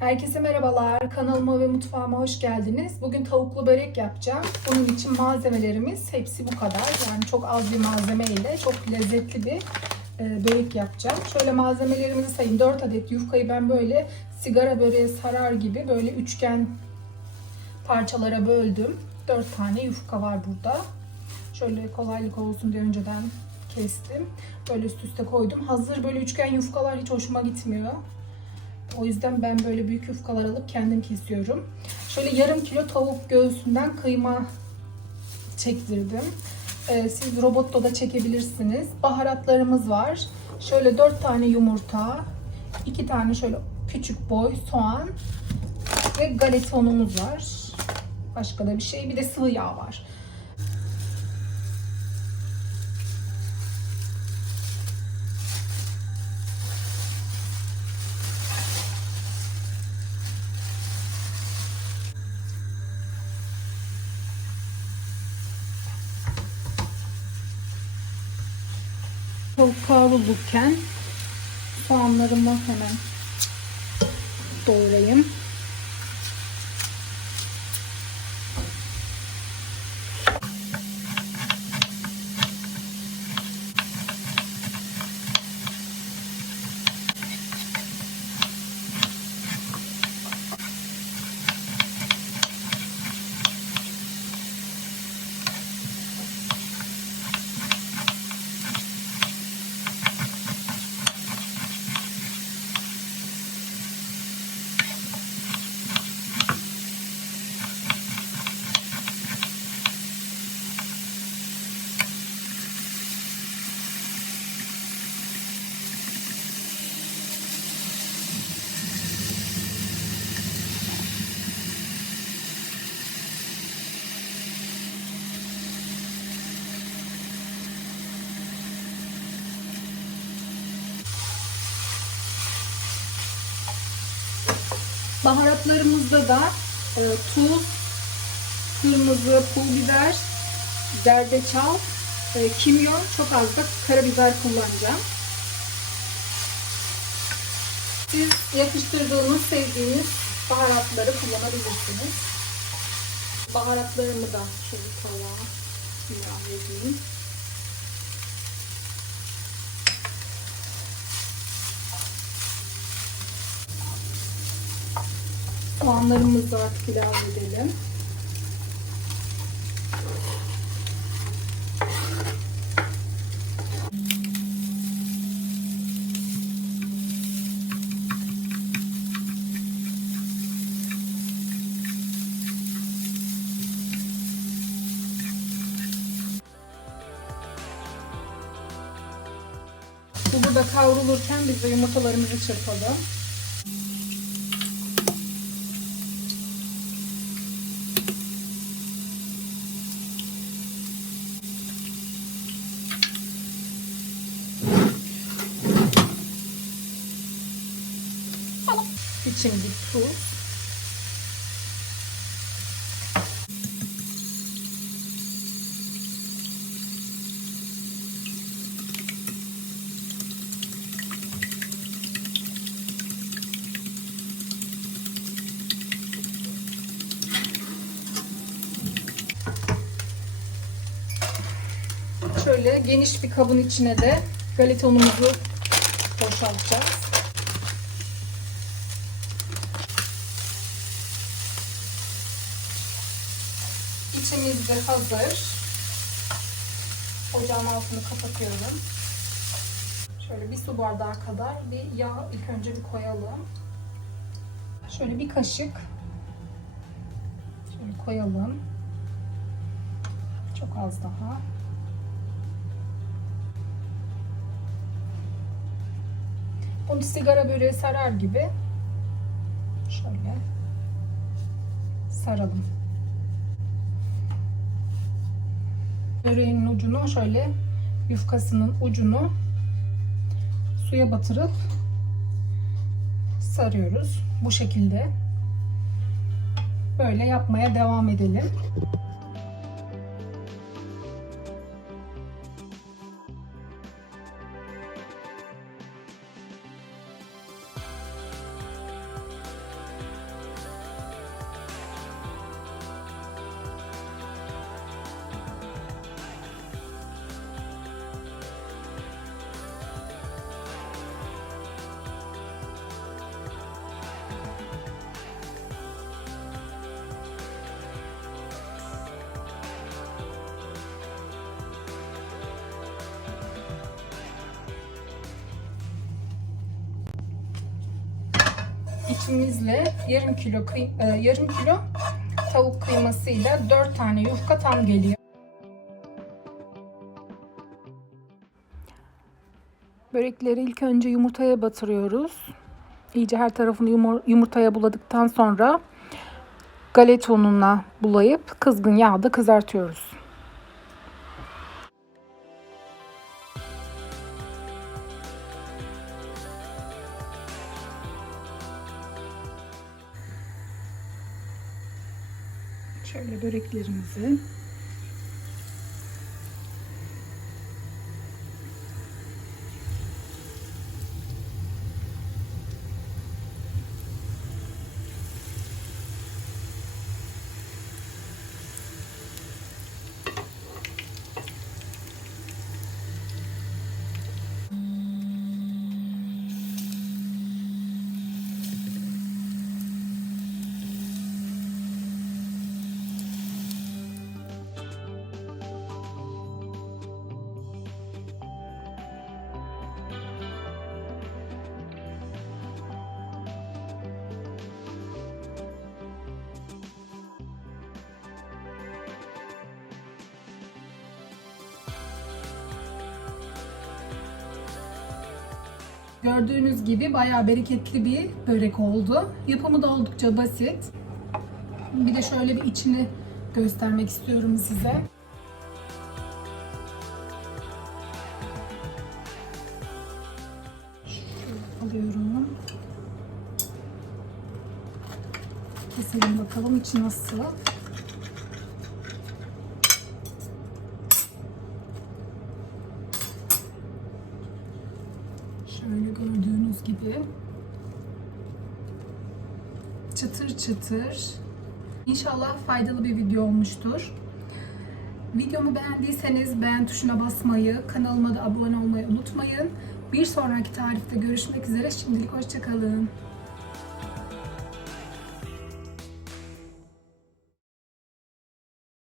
Herkese merhabalar. Kanalıma ve mutfağıma hoş geldiniz. Bugün tavuklu börek yapacağım. Bunun için malzemelerimiz hepsi bu kadar. Yani çok az bir malzeme ile çok lezzetli bir e, börek yapacağım. Şöyle malzemelerimizi sayayım. 4 adet yufkayı ben böyle sigara böreği sarar gibi böyle üçgen parçalara böldüm. 4 tane yufka var burada. Şöyle kolaylık olsun diye önceden kestim. Böyle üst üste koydum. Hazır böyle üçgen yufkalar hiç hoşuma gitmiyor. O yüzden ben böyle büyük yufkalar alıp kendim kesiyorum. Şöyle yarım kilo tavuk göğsünden kıyma çektirdim. Ee, siz robotta da çekebilirsiniz. Baharatlarımız var. Şöyle 4 tane yumurta, 2 tane şöyle küçük boy soğan ve galeta unumuz var. Başka da bir şey. Bir de sıvı yağ var. Tavuk kavrulurken soğanlarımı hemen doğrayayım. Baharatlarımızda da e, tuz, kırmızı pul biber, zerdeçal, e, kimyon, çok az da karabiber kullanacağım. Siz yakıştırdığınız, sevdiğiniz baharatları kullanabilirsiniz. Baharatlarımı da şöyle tabağa ilave edeyim. Soğanlarımızı artık ilave edelim. Bu burada kavrulurken biz de yumurtalarımızı çırpalım. İçim bir tuz. Şöyle geniş bir kabın içine de galeta unumuzu boşaltacağız. İçimiz de hazır. Ocağın altını kapatıyorum. Şöyle bir su bardağı kadar bir yağ ilk önce bir koyalım. Şöyle bir kaşık şöyle koyalım. Çok az daha. Bunu sigara böreği sarar gibi şöyle saralım. Böreğin ucunu şöyle yufkasının ucunu suya batırıp sarıyoruz. Bu şekilde. Böyle yapmaya devam edelim. Tepsimizle yarım kilo e, yarım kilo tavuk kıymasıyla 4 tane yufka tam geliyor. Börekleri ilk önce yumurtaya batırıyoruz. İyice her tarafını yumur- yumurtaya buladıktan sonra galeta ununa bulayıp kızgın yağda kızartıyoruz. Böreklerimizi Gördüğünüz gibi bayağı bereketli bir börek oldu. Yapımı da oldukça basit. Bir de şöyle bir içini göstermek istiyorum size. Alıyorum. Keselim bakalım içi nasıl. Şöyle gördüğünüz gibi çıtır çıtır. İnşallah faydalı bir video olmuştur. Videomu beğendiyseniz beğen tuşuna basmayı, kanalıma da abone olmayı unutmayın. Bir sonraki tarifte görüşmek üzere. Şimdilik hoşçakalın.